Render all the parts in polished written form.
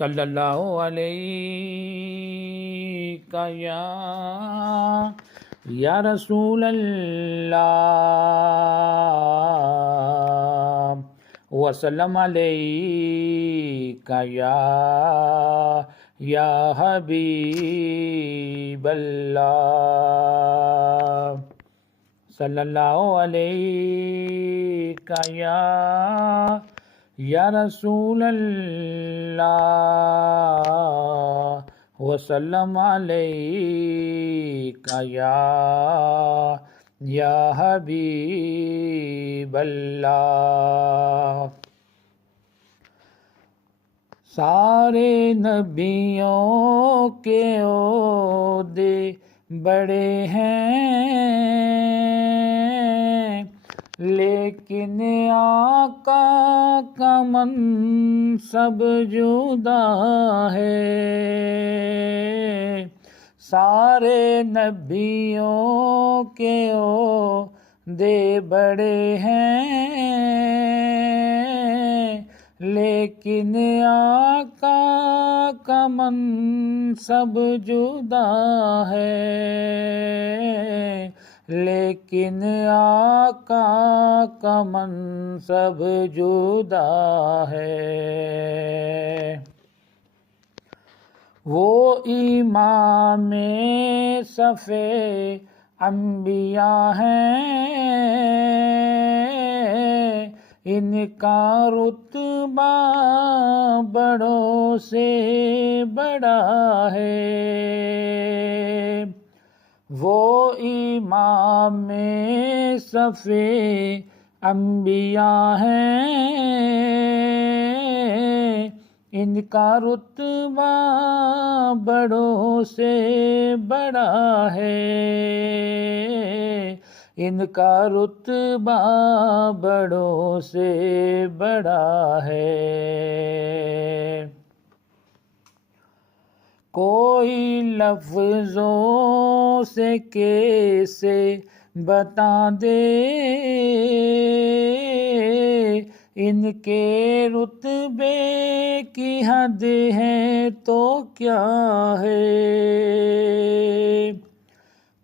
صلی اللہ علیہ یا رسول اللہ وسلم علیہ یا حبیب اللہ صلی اللہ علیہ یا رسول اللہ وسلم علیہ یا حبیب اللہ سارے نبیوں کے عہدے بڑے ہیں لیکن آقا کا منصب جدا ہے سارے نبیوں کے عہدے بڑے ہیں لیکن آقا کا منصب جدا ہے لیکن آقا کا منصب جدا ہے وہ امام صف انبیاء ہیں ان کا رتبہ بڑوں سے بڑا ہے وہ امام صف انبیاء ہیں ان کا رتبہ بڑوں سے بڑا ہے ان کا رتبہ بڑوں سے بڑا ہے کوئی لفظوں سے کیسے بتا دے ان کے رتبے کی حد ہے تو کیا ہے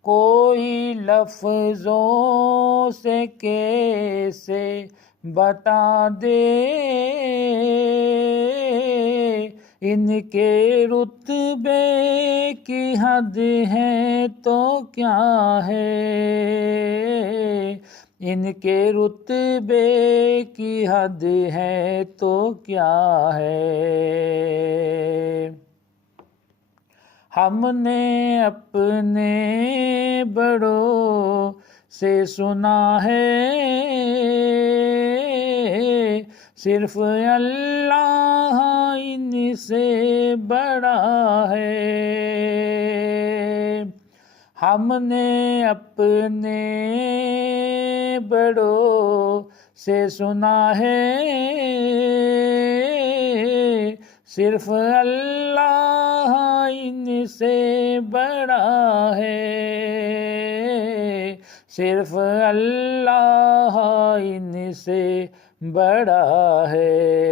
کوئی لفظوں سے کیسے بتا دے ان کے رتبے کی حد ہے تو کیا ہے ان کے رتبے کی حد ہے تو کیا ہے ہم نے اپنے بڑوں سے سنا ہے صرف اللہ ان سے بڑا ہے ہم نے اپنے بڑوں سے سنا ہے صرف اللہ ان سے بڑا ہے صرف اللہ ان سے بڑا ہے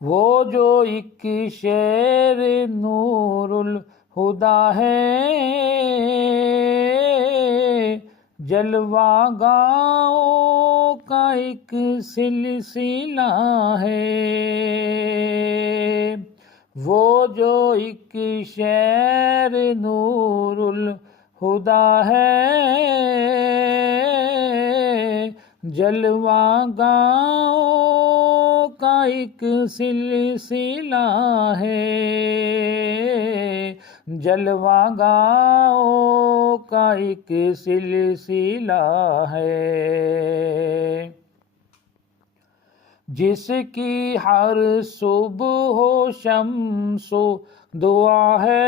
وہ جو ایک شیر نور الہدا ہے جلوہ گاؤں کا ایک سلسلہ ہے وہ جو ایک شیر نور الہدا ہے جلوہ گاؤں کا ایک سلسلہ ہے جلوہ گاؤں کا ایک سلسلہ ہے جس کی ہر صبح و شمس و دعا ہے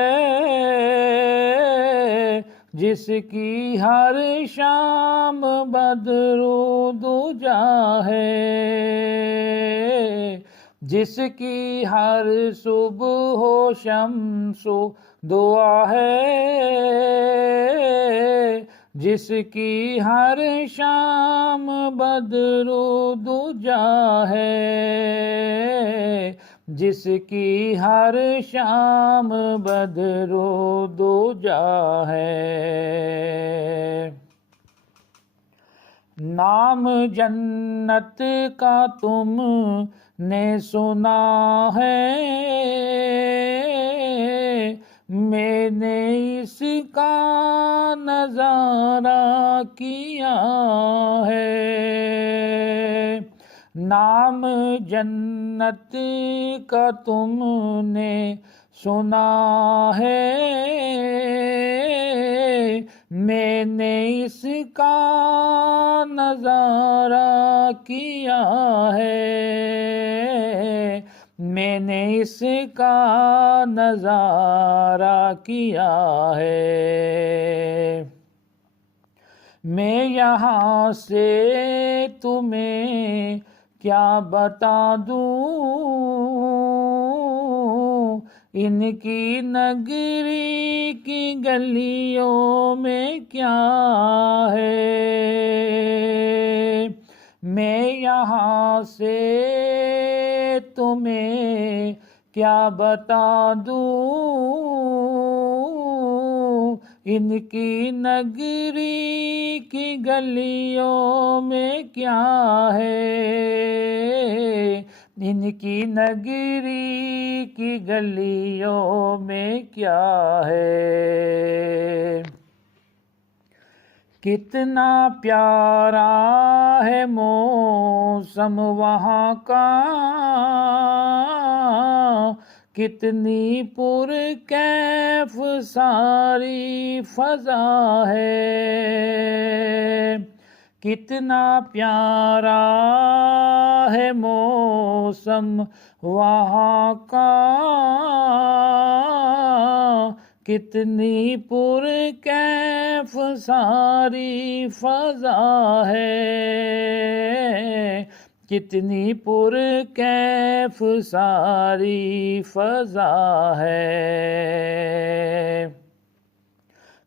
جس کی ہر شام بدر و دجا ہے جس کی ہر صبح و شمس و دعا ہے جس کی ہر شام بدرو دجا ہے، جس کی ہر شام بدرو دجا ہے۔ نام جنت کا تم نے سنا ہے، میں نے اس کا نظارہ کیا ہے۔ نام جنت کا تم نے سنا ہے، میں نے اس کا نظارہ کیا ہے، میں نے اس کا نظارہ کیا ہے۔ میں یہاں سے تمہیں کیا بتا دوں، ان کی نگری کی گلیوں میں کیا ہے۔ میں یہاں سے تمہیں کیا بتا دوں، ان کی نگری کی گلیوں میں کیا ہے، ان کی نگری کی گلیوں میں کیا ہے۔ کتنا پیارا ہے موسم وہاں کا، کتنی پرکیف ساری فضا ہے۔ کتنا پیارا ہے موسم وہاں کا، کتنی پرکیف ساری فضا ہے، کتنی پرکیف ساری فضا ہے۔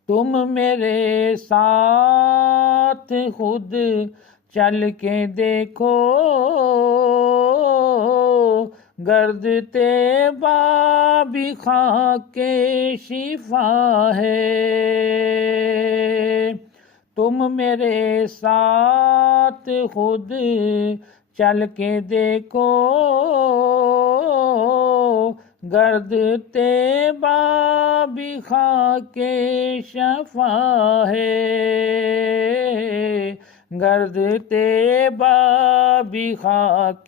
تم میرے ساتھ خود چل کے دیکھو، گرد طیبہ بھی خاک شفا ہے۔ تم میرے ساتھ خود چل کے دیکھو، گرد طیبہ بھی خاک شفا ہے، گرد طیبہ بھی خاک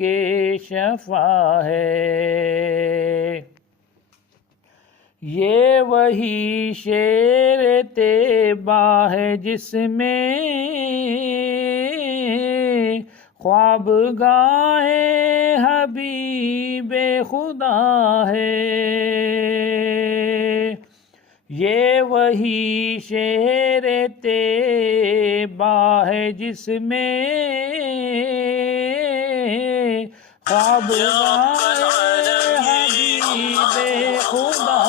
شفا ہے۔ یہ وہی شیر طیبہ ہے جس میں خواب گاہ حبیب خدا ہے۔ یہ وہی شیر طیبہ ہے جس میں خواب گاہ حبیب خدا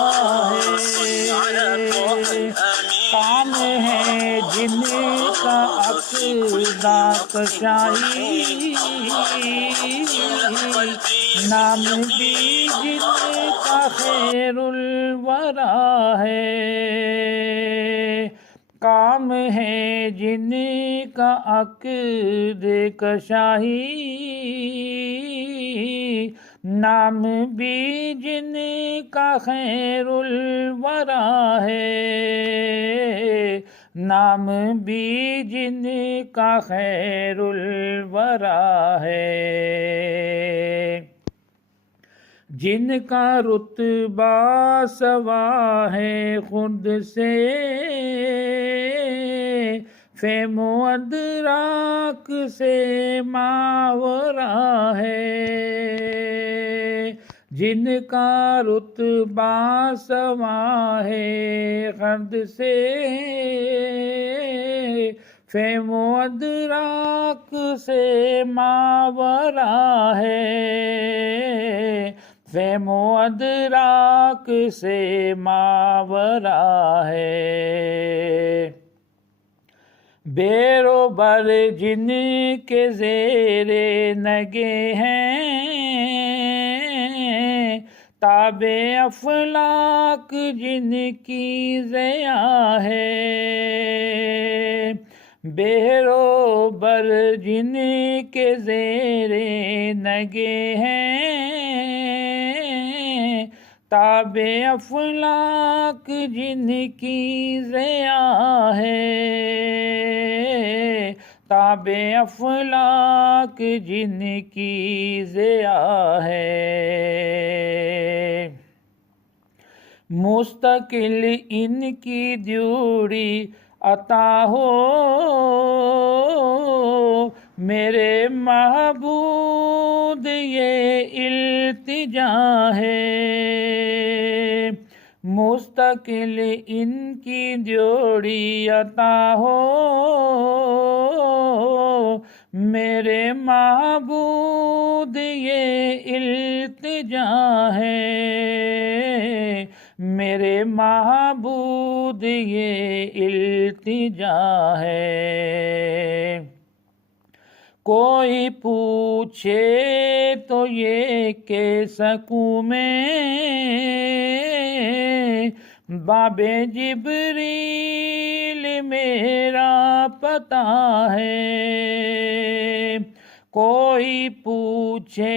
ہے۔ کام ہے جن کا عقیدہ کشائی، نام بھی جن کا خیر الورا ہے۔ کام ہے جن کا عقد کشائی، نام بھی جن کا خیر الورا ہے، نام بھی جن کا خیر الورا ہے۔ جن کا رتبہ سوا ہے خود سے، فہم و ادراک سے ماورا ہے۔ جن کا رتبہ سوا ہے خود سے، فہم و ادراک سے ماورا ہے، فہم و ادراک سے ماورا ہے۔ بیروبر جن کے زیر نگے ہیں، تاب افلاک جن کی ضیاء ہے، بیروبر جن کے زیر نگے ہیں، تاب افلاک جن کی ضیاء ہے، تاب افلاک جن کی ضیاء ہے، مستقل ان کی ڈیوٹی عطا ہو، میرے معبود یہ التجا ہے، مستقل ان کی ڈیوٹی عطا ہو، میرے معبود یہ التجا ہے، میرے معبود یہ التجا ہے، کوئی پوچھے تو یہ کہہ سکوں میں، باب جبریل میرا پتہ ہے، کوئی پوچھے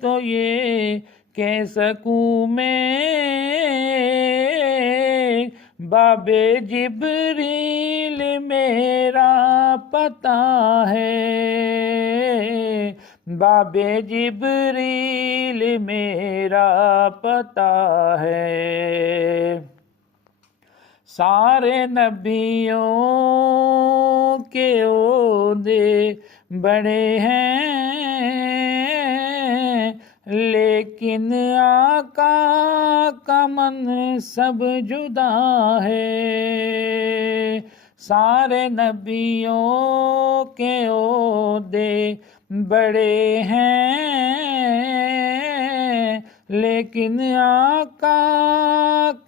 تو یہ کہہ سکوں میں، باب جبریل میرا پتہ ہے، باب جبریل میرا پتہ ہے، سارے نبیوں کے عہدے بڑے ہیں، لیکن آقا کا منصب جدا ہے، سارے نبیوں کے عہدے بڑے ہیں، لیکن آقا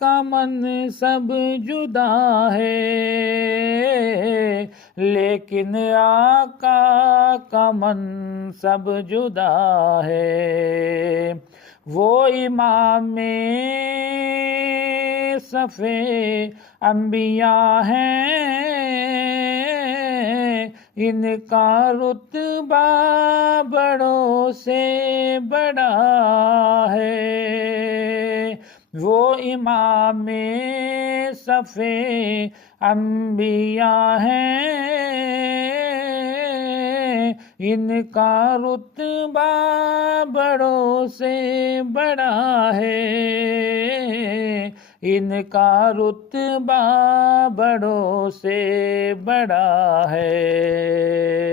کا منصب جدا ہے، لیکن آقا کا منصب جدا ہے، وہ امام صف انبیاء ہیں، ان کا رتبہ بڑوں سے بڑا ہے، وہ امام صف انبیاء ہیں، ان کا رتبہ بڑوں سے بڑا ہے، ان کا رتبہ بڑوں سے بڑا ہے۔